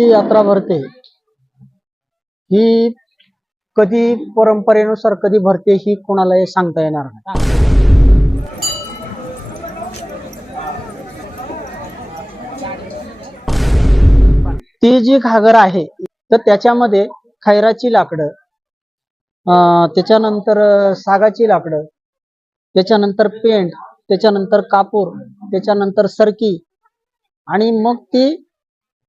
जी यात्रा भरते ही कधी परंपरेनुसार कधी भरते ही कोणालाही सांगता येणार नाही। ती जी घागर आहे तर त्याच्यामध्ये खैराची लाकडं, त्याच्यानंतर सागाची लाकडं, त्याच्यानंतर पेंट, त्याच्यानंतर कापूर, त्याच्यानंतर सरकी आणि मग ते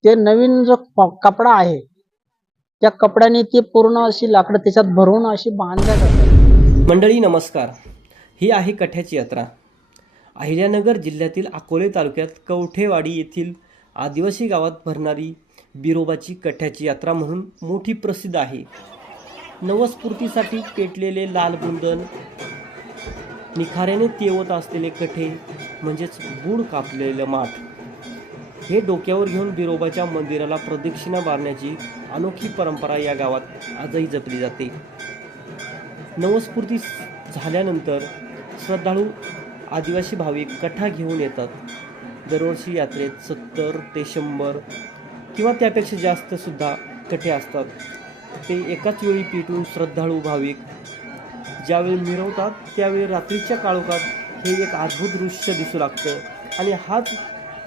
नवीन जो कपडा आहे त्या कपड्याने ती पूर्ण अशी लाकडं त्याच्यात भरून अशी बांधल्या जातात। मंडळी नमस्कार, ही आहे कठ्याची यात्रा। अहिल्यानगर जिल्ह्यातील अकोले तालुक्यात कवठेवाडी येथील आदिवासी गावात भरणारी बिरोबाची कठ्याची यात्रा म्हणून मोठी प्रसिद्ध आहे। नवस्फूर्तीसाठी पेटलेले लाल बुंदन, निखाऱ्याने तेवत असलेले कठे म्हणजेच बूड कापलेलं माठ, हे डोक्यावर घेऊन बिरोबाच्या मंदिराला प्रदक्षिणा मारण्याची अनोखी परंपरा या गावात आजही जपली जाते। नवस्फूर्ती झाल्यानंतर श्रद्धाळू आदिवासी भाविक कठा घेऊन येतात। दरवर्षी यात्रेत 70 ते 100 किंवा त्यापेक्षा जास्त सुद्धा कठे असतात। ते एकाच वेळी पेटून श्रद्धाळू भाविक ज्यावेळी मिरवतात त्यावेळी रात्रीच्या काळोखात हे एक अद्भुत दृश्य दिसू लागतं आणि हाच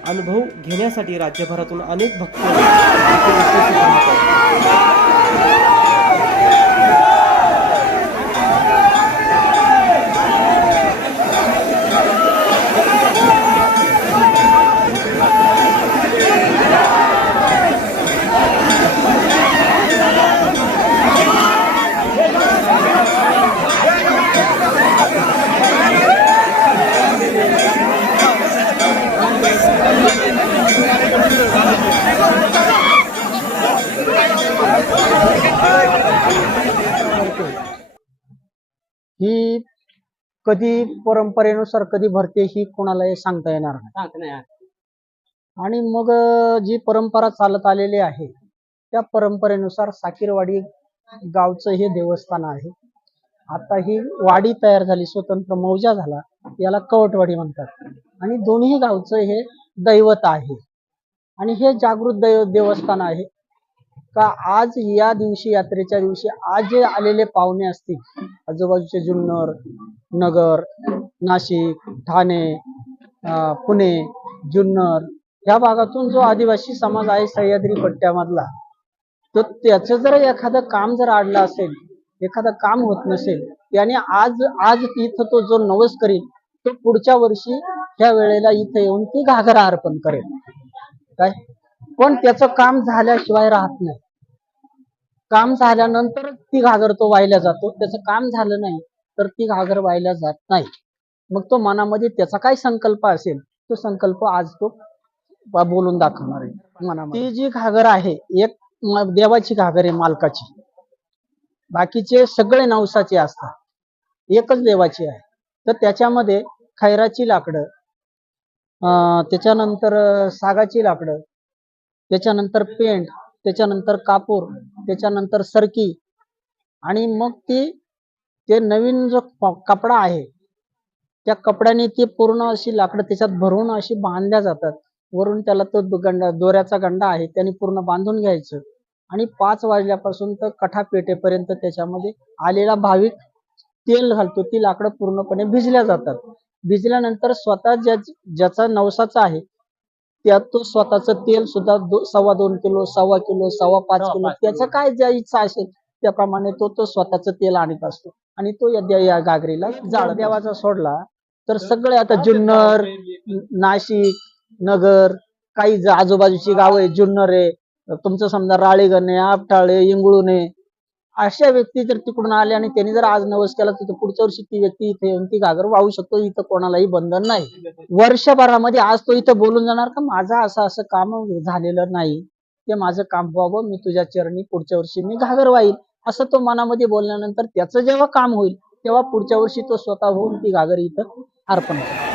अनुभव घेण्यासाठी राज्यभरातून अनेक भक्त उपस्थित राहतात। ही कधी परंपरेनुसार कधी भरते ही कोणालाही सांगता येणार नाही। आणि मग जी परंपरा चालत आलेली आहे त्या परंपरेनुसार साकीरवाडी गावचं हे देवस्थान आहे। आता ही वाडी तयार झाली, स्वतंत्र मौजा झाला, याला कवठवाडी म्हणतात आणि दोन्ही गावचं हे दैवत आहे आणि हे जागृत देवस्थान आहे का आज या दिवशी, यात्रेच्या दिवशी आज जे आलेले पाहुणे असतील आजूबाजूचे जुन्नर, नगर, नाशिक, ठाणे, पुणे, जुन्नर या भागातून जो आदिवासी समाज आहे सह्याद्री पट्ट्यामधला, तर त्याचं जर एखादं काम जर अडलं असेल, एखादं काम होत नसेल, त्याने आज इथं तो जो नवस करील तो पुढच्या वर्षी ह्या वेळेला इथं येऊन ती घागरा अर्पण करेल काय, पण त्याचं काम झाल्याशिवाय राहत नाही। काम झाल्यानंतर ती घागर तो वाहिला जातो, त्याचं काम झालं नाही तर ती घागर वाहिला जात नाही। मग तो मनामध्ये त्याचा काय संकल्प असेल तो संकल्प आज तो बोलून दाखवणार आहे मनामध्ये। ती जी घागर आहे एक देवाची घागर आहे, मालकाची, बाकीचे सगळे नवसाचे असतात, एकच देवाची आहे। तर त्याच्यामध्ये खैराची लाकडं, त्याच्यानंतर सागाची लाकडं, त्याच्यानंतर पेंट, त्याच्यानंतर कापूर, त्याच्यानंतर सरकी आणि मग ते नवीन जो कपडा आहे त्या कपड्याने ती पूर्ण अशी लाकडं त्याच्यात भरून अशी बांधल्या जातात। वरून त्याला तो दोऱ्याचा गंडा आहे त्याने पूर्ण बांधून घ्यायचं आणि 5 वाजल्यापासून तर कठा पेटेपर्यंत त्याच्यामध्ये आलेला भाविक तेल घालतो, ती लाकडं पूर्णपणे भिजल्या जातात। भिजल्यानंतर स्वतः ज्याचा नवसाचा आहे त्यात तो स्वतःचं तेल सुद्धा 2.25 किलो, 1.25 किलो, 5.25 किलो, त्याचं काय ज्या इच्छा असेल त्याप्रमाणे तो स्वतःचं तेल आणत असतो आणि तो या घागरीला जाळ देवाचा सोडला तर सगळे आता जुन्नर, नाशिक, नगर, काही आजूबाजूची गाव आहे, जुन्नर आहे, तुमचं समजा राळेगण, आपटाळे, इंगळूने, अशा व्यक्ती जर तिकडून आले आणि त्यांनी जर आज नवस केला तर पुढच्या वर्षी ती व्यक्ती इथे येऊन ती घागर वाहू शकतो। इथं कोणालाही बंधन नाही। वर्षभरामध्ये आज तो इथं बोलून जाणार का माझं असं काम झालेलं नाही, ते माझं काम व्हावं, मी तुझ्या चरणी पुढच्या वर्षी मी घागर वाईल, असं तो मनामध्ये बोलल्यानंतर त्याचं जेव्हा काम होईल तेव्हा पुढच्या वर्षी तो स्वतः होऊन ती घागर इथं अर्पण करतो।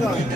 Shut